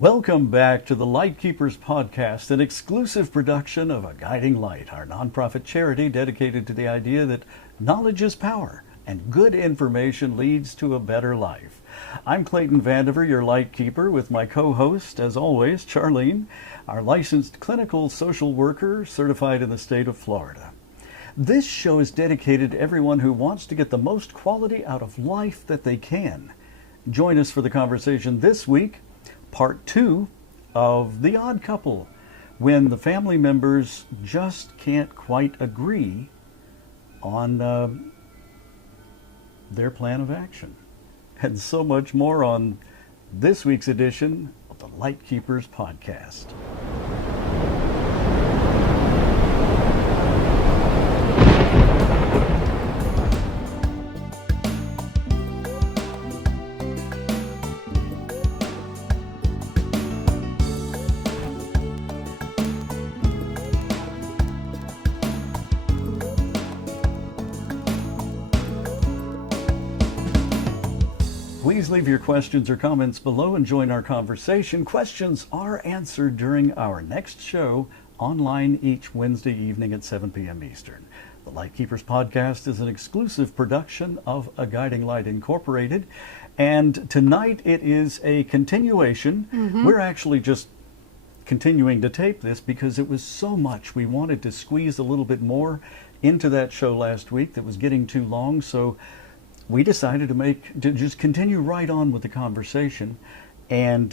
Welcome back to the Lightkeepers Podcast, an exclusive production of A Guiding Light, our nonprofit charity dedicated to the idea that knowledge is power and good information leads to a better life. I'm Clayton Vandiver, your Lightkeeper, with my co-host, as always, Charlene, our licensed clinical social worker certified in the state of Florida. This show is dedicated to everyone who wants to get the most quality out of life that they can. Join us for the conversation this week, Part 2 of The Odd Couple, when the family members just can't quite agree on their plan of action. And so much more on this week's edition of the Lightkeepers Podcast. Please leave your questions or comments below and join our conversation. Questions are answered during our next show online each Wednesday evening at 7 p.m. Eastern. The Lightkeepers Podcast is an exclusive production of A Guiding Light Incorporated, and tonight it is a continuation. We're actually just continuing to tape this because it was so much. We wanted to squeeze a little bit more into that show last week that was getting too long, so we decided to just continue right on with the conversation and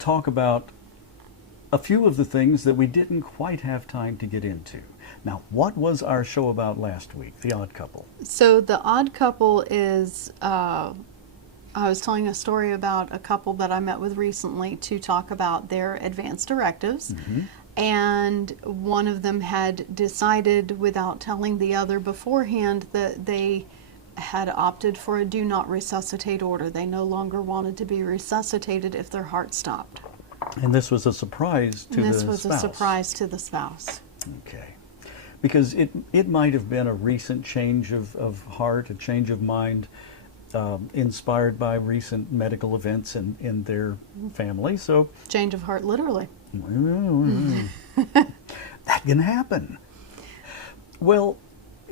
talk about a few of the things that we didn't quite have time to get into. Now, what was our show about last week, The Odd Couple? So The Odd Couple is, I was telling a story about a couple that I met with recently to talk about their advance directives. And one of them had decided without telling the other beforehand that they had opted for a do not resuscitate order. They no longer wanted to be resuscitated if their heart stopped. And this was a surprise to the spouse. This was a surprise to the spouse. Okay. Because it might have been a recent change of heart, a change of mind, inspired by recent medical events in their family. So Change of heart, literally. That can happen. Well,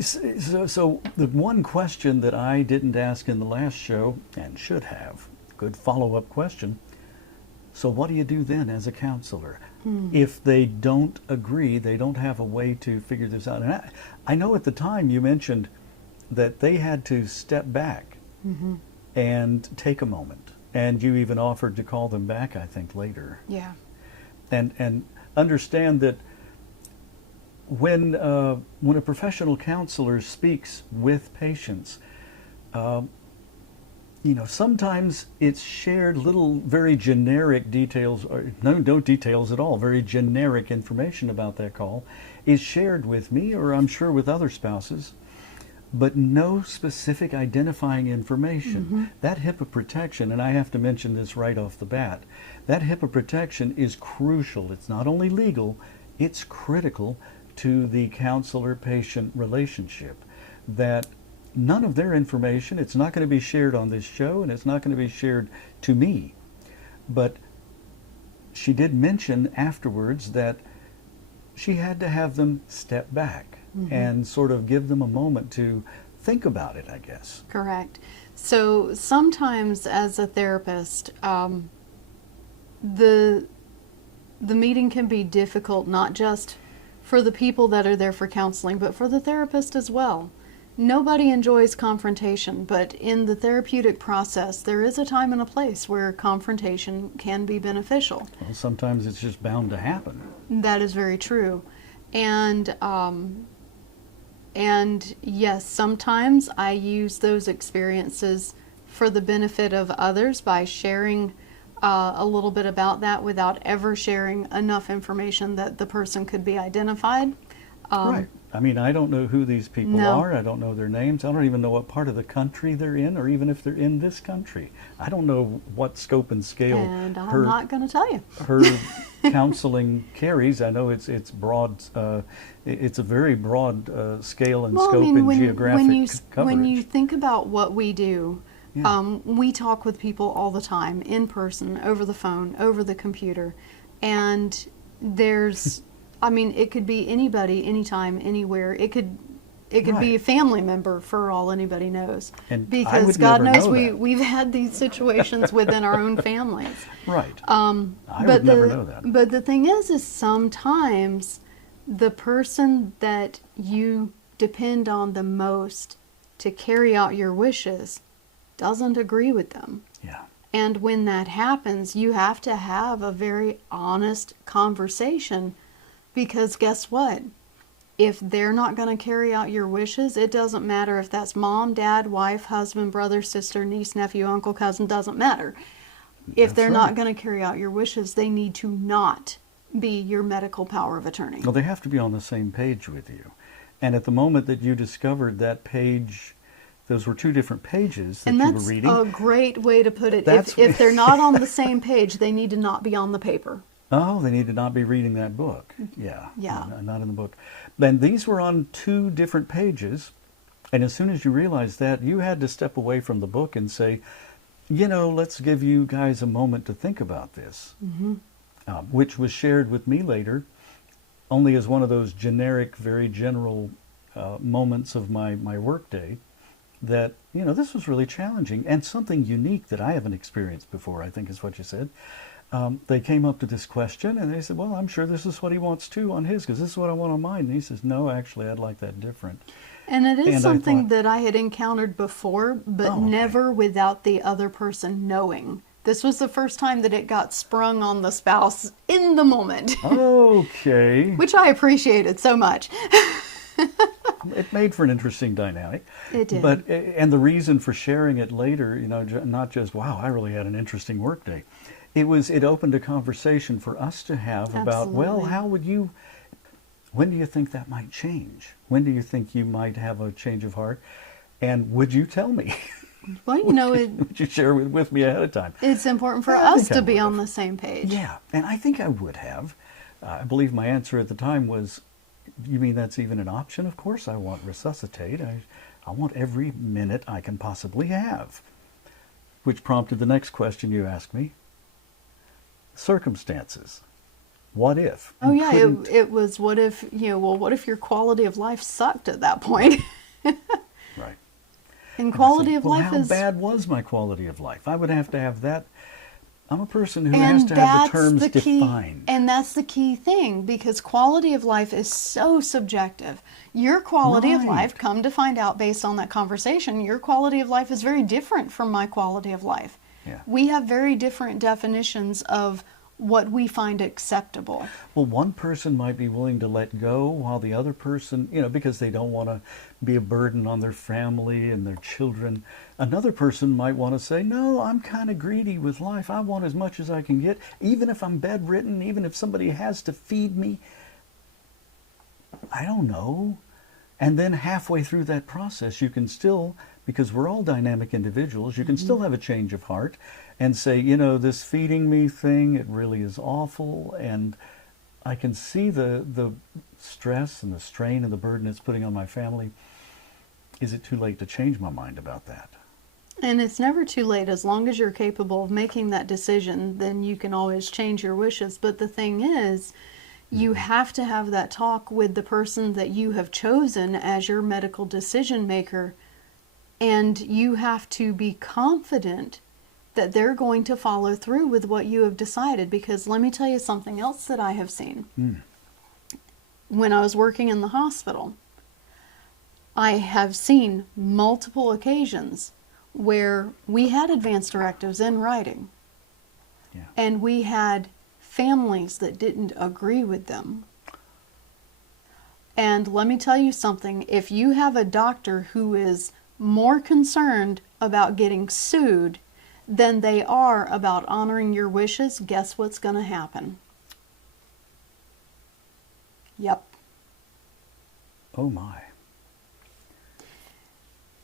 so the one question that I didn't ask in the last show, and should have, good follow-up question, so what do you do then as a counselor? If they don't agree, they don't have a way to figure this out. And I know at the time you mentioned that they had to step back and take a moment. And you even offered to call them back, I think, later. Yeah. And understand that when a professional counselor speaks with patients, sometimes it's shared little very generic details, or no details at all, very generic information about that call is shared with me, or I'm sure with other spouses, but no specific identifying information. That HIPAA protection, and I have to mention this right off the bat, that HIPAA protection is crucial. It's not only legal, it's critical to the counselor-patient relationship, that none of their information, it's not going to be shared on this show, and it's not going to be shared to me. But she did mention afterwards that she had to have them step back and sort of give them a moment to think about it, I guess. Correct. So sometimes as a therapist, the meeting can be difficult, not just for the people that are there for counseling, but for the therapist as well. Nobody enjoys confrontation, but in the therapeutic process, there is a time and a place where confrontation can be beneficial. Well, sometimes it's just bound to happen. That is very true. And yes, sometimes I use those experiences for the benefit of others by sharing a little bit about that without ever sharing enough information that the person could be identified. Right. I mean, I don't know who these people are. I don't know their names. I don't even know what part of the country they're in, or even if they're in this country. I don't know what scope and scale And I'm not going to tell you. her counseling carries. I know it's broad. It's a very broad scale and scope and geographic coverage. When you think about what we do, Yeah. We talk with people all the time, in person, over the phone, over the computer, and there's, I mean, it could be anybody, anytime, anywhere. It could be Right. a family member for all anybody knows. And I Because would God never knows know that. we've had these situations within our own families. Right. I would never know that. But the thing is sometimes the person that you depend on the most to carry out your wishes doesn't agree with them. Yeah. And when that happens, you have to have a very honest conversation, because guess what? If they're not going to carry out your wishes, it doesn't matter if that's mom, dad, wife, husband, brother, sister, niece, nephew, uncle, cousin, doesn't matter. If That's they're right. not going to carry out your wishes, they need to not be your medical power of attorney. Well, they have to be on the same page with you. And at the moment that you discovered that page, those were two different pages that And you were that's reading. a great way to put it. That's- If they're not on the same page, they need to not be on the paper. Oh, they need to not be reading that book. Yeah. Yeah. Not in the book. Then these were on two different pages. And as soon as you realized that, you had to step away from the book and say, let's give you guys a moment to think about this. Mm-hmm. Which was shared with me later, only as one of those generic, very general moments of my workday, that, this was really challenging and something unique that I haven't experienced before, I think is what you said. They came up to this question and they said, well, I'm sure this is what he wants too on his, because this is what I want on mine. And he says, no, actually, I'd like that different. And it is And I something thought- that I had encountered before, but Oh, okay. never without the other person knowing. This was the first time that it got sprung on the spouse in the moment, Okay. which I appreciated so much. It made for an interesting dynamic. It did. But, and the reason for sharing it later, not just, wow, I really had an interesting workday. It opened a conversation for us to have about, well, Absolutely. when do you think that might change? When do you think you might have a change of heart? And would you tell me? Well, Would you share with me ahead of time? it's important for I us think I to be would on have. the same page. Yeah, and I think I would have. I believe my answer at the time was, you mean that's even an option? Of course I want resuscitate. I want every minute I can possibly have. Which prompted the next question you asked me. Circumstances. What if? Oh And yeah, couldn't- it was what if, what if your quality of life sucked at that point? Right. And quality of Well, life how is... bad was my quality of life? I would have to have that. I'm a person who And has to have the that's terms the key, defined. and that's the key thing, because quality of life is so subjective. Your quality of Right. life, come to find out based on that conversation, your quality of life is very different from my quality of life. Yeah. We have very different definitions of what we find acceptable. Well, one person might be willing to let go while the other person, because they don't want to be a burden on their family and their children. Another person might want to say, no, I'm kind of greedy with life. I want as much as I can get, even if I'm bedridden, even if somebody has to feed me. I don't know. And then halfway through that process, you can still, because we're all dynamic individuals, you can still have a change of heart and say, this feeding me thing, it really is awful, and I can see the stress and the strain and the burden it's putting on my family. Is it too late to change my mind about that? And it's never too late. As long as you're capable of making that decision, then you can always change your wishes. But the thing is, you have to have that talk with the person that you have chosen as your medical decision maker, and you have to be confident that they're going to follow through with what you have decided. Because let me tell you something else that I have seen. When I was working in the hospital, I have seen multiple occasions where we had advance directives in writing, Yeah. and we had families that didn't agree with them. And let me tell you something, if you have a doctor who is more concerned about getting sued than they are about honoring your wishes, guess what's going to happen? Yep. Oh my.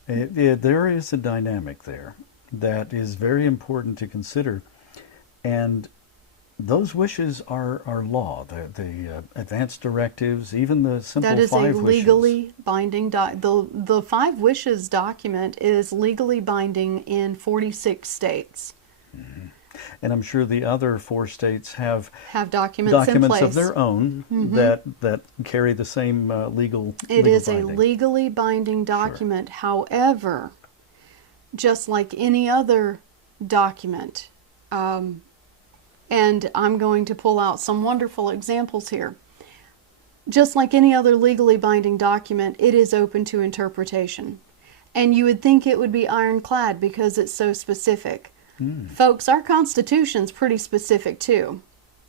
There is a dynamic there that is very important to consider. And those wishes are law. The advance directives, even the simple That is five a wishes. legally binding the 5 wishes document is legally binding in 46 states. And I'm sure the other 4 states have Documents in place of their own that carry the same legal It is binding. a legally binding document. However, just like any other document, and I'm going to pull out some wonderful examples here. Just like any other legally binding document, it is open to interpretation. And you would think it would be ironclad because it's so specific. Folks, our Constitution's pretty specific too,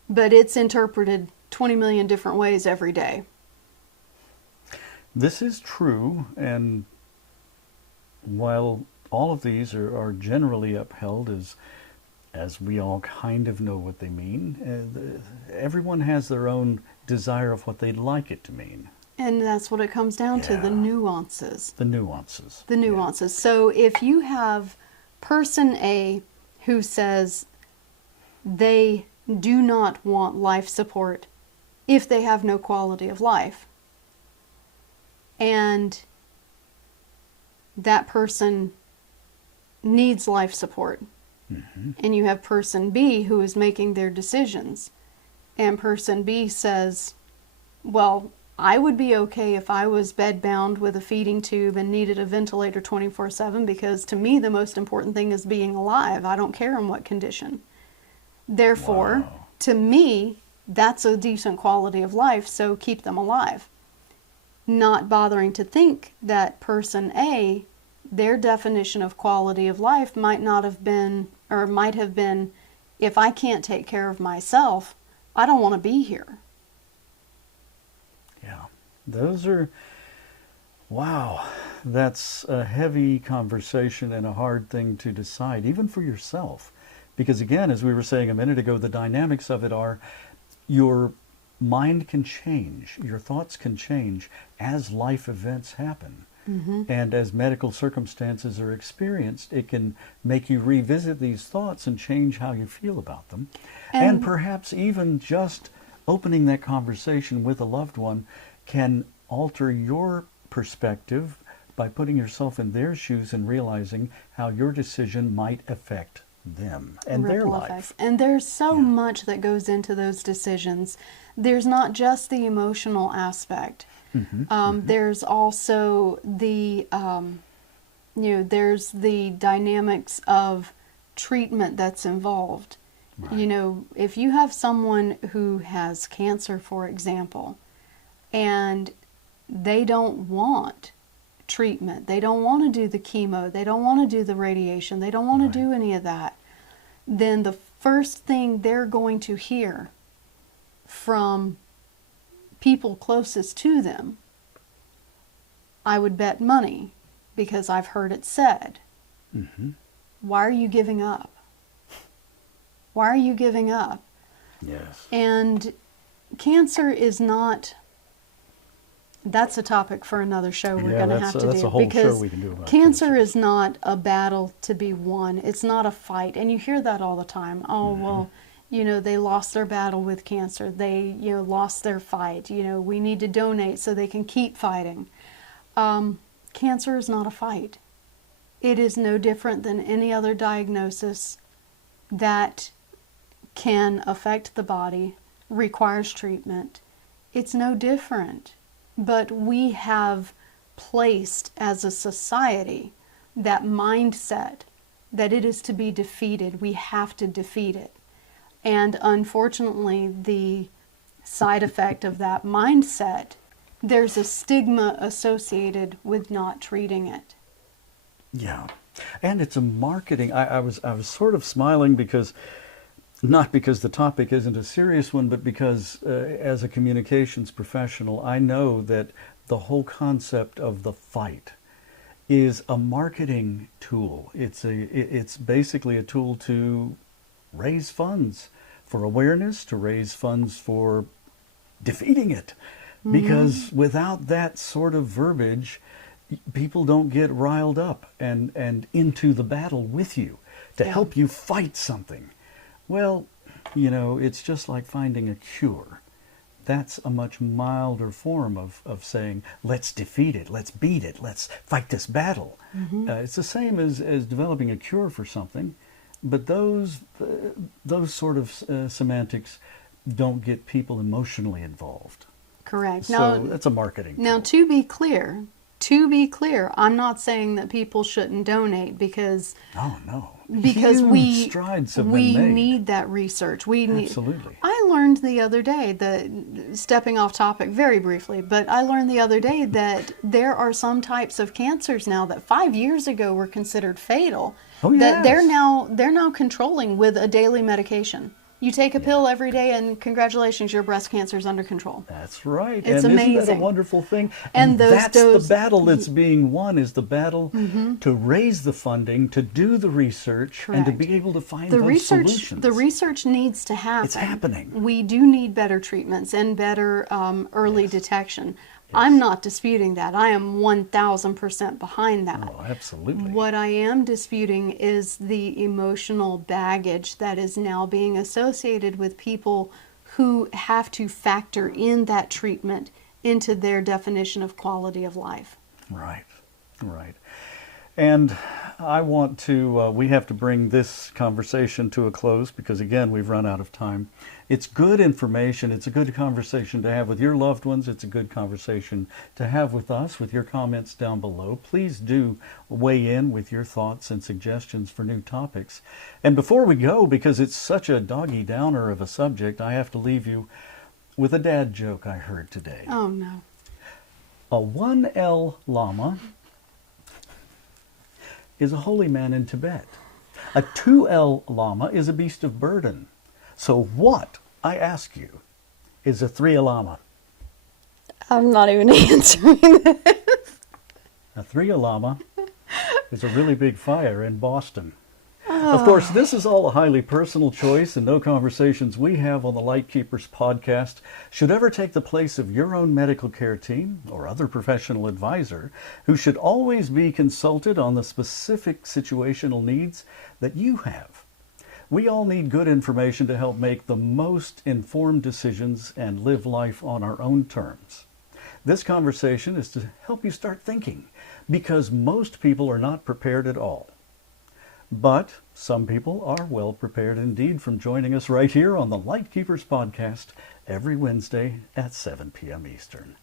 but it's interpreted 20 million different ways every day. This is true, and while all of these are generally upheld as we all kind of know what they mean, everyone has their own desire of what they'd like it to mean. And that's what it comes down to, the Yeah. nuances. The nuances. The nuances. So if you have person A who says they do not want life support if they have no quality of life, and that person needs life support, and you have person B who is making their decisions, and person B says, well, I would be okay if I was bedbound with a feeding tube and needed a ventilator 24/7 because to me the most important thing is being alive. I don't care in what condition. Therefore, Wow. to me, that's a decent quality of life, so keep them alive. Not bothering to think that person A, their definition of quality of life might not have been, or might have been, if I can't take care of myself, I don't want to be here. Yeah. Those are, wow, that's a heavy conversation and a hard thing to decide, even for yourself. Because again, as we were saying a minute ago, the dynamics of it are your mind can change, your thoughts can change as life events happen. And as medical circumstances are experienced, it can make you revisit these thoughts and change how you feel about them. And perhaps even just opening that conversation with a loved one can alter your perspective by putting yourself in their shoes and realizing how your decision might affect them and their Ripple life. effects. And there's so much that goes into those decisions. There's not just the emotional aspect. There's also the, there's the dynamics of treatment that's involved. Right. You know, if you have someone who has cancer, for example, and they don't want treatment, they don't want to do the chemo, they don't want to do the radiation, they don't want to do any of that, then the first thing they're going to hear from people closest to them, I would bet money, because I've heard it said, why are you giving up? Why are you giving up? Yes. And cancer is not, that's a topic for another show we're going to have to do. That's a whole because show we can do about cancer is not a battle to be won. It's not a fight. And you hear that all the time. Oh, well, they lost their battle with cancer. They, lost their fight. We need to donate so they can keep fighting. Cancer is not a fight. It is no different than any other diagnosis that can affect the body, requires treatment. It's no different. But we have placed as a society that mindset that it is to be defeated. We have to defeat it. And unfortunately, the side effect of that mindset, there's a stigma associated with not treating it. Yeah. And it's a marketing. I was sort of smiling because, not because the topic isn't a serious one, but because as a communications professional, I know that the whole concept of the fight is a marketing tool. It's basically a tool to raise funds for awareness, to raise funds for defeating it. Because without that sort of verbiage, people don't get riled up and into the battle with you to help you fight something. Well, You know, it's just like finding a cure. That's a much milder form of saying, let's defeat it, let's beat it, let's fight this battle. It's the same as developing a cure for something, but those sort of semantics don't get people emotionally involved. Correct. So Now, that's a marketing now tool. to be clear, I'm not saying that people shouldn't donate because Oh, no. because Huge strides have we been made. need that research. We need. Absolutely. I learned the other day that, stepping off topic very briefly, but I learned the other day that there are some types of cancers now that 5 years ago were considered fatal. Oh, That yes. they're now controlling with a daily medication. You take a pill every day, and congratulations, your breast cancer is under control. That's right. It's and isn't that amazing. a wonderful thing? And those that's the doses- battle that's being won, is the battle to raise the funding, to do the research, and to Correct. be able to find The those research, solutions. the research needs to happen. It's happening. We do need better treatments and better early detection. I'm not disputing that. I am 1,000% behind that. Oh, absolutely. What I am disputing is the emotional baggage that is now being associated with people who have to factor in that treatment into their definition of quality of life. Right, right. And I want to, we have to bring this conversation to a close because, again, we've run out of time. It's good information. It's a good conversation to have with your loved ones. It's a good conversation to have with us, with your comments down below. Please do weigh in with your thoughts and suggestions for new topics. And before we go, because it's such a doggy downer of a subject, I have to leave you with a dad joke I heard today. Oh, no. A 1L Lama is a holy man in Tibet. A 2L Lama is a beast of burden. So what, I ask you, is a 3L Lama? I'm not even answering this. A 3L Lama is a really big fire in Boston. Of course, this is all a highly personal choice, and no conversations we have on the Lightkeepers podcast should ever take the place of your own medical care team or other professional advisor, who should always be consulted on the specific situational needs that you have. We all need good information to help make the most informed decisions and live life on our own terms. This conversation is to help you start thinking, because most people are not prepared at all. But some people are well prepared indeed from joining us right here on the Lightkeepers Podcast every Wednesday at 7 p.m. Eastern.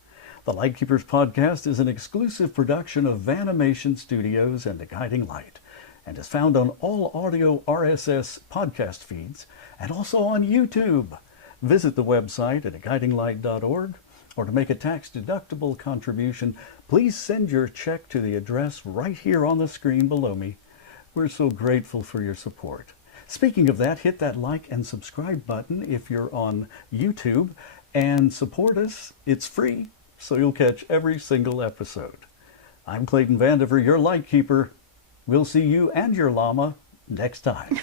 The Lightkeepers Podcast is an exclusive production of Vanimation Studios and A Guiding Light, and is found on all audio RSS podcast feeds and also on YouTube. Visit the website at aguidinglight.org, or to make a tax-deductible contribution, please send your check to the address right here on the screen below me. We're so grateful for your support. Speaking of that, hit that like and subscribe button if you're on YouTube, and support us. It's free, so you'll catch every single episode. I'm Clayton Vandiver, your Lightkeeper. We'll see you and your llama next time.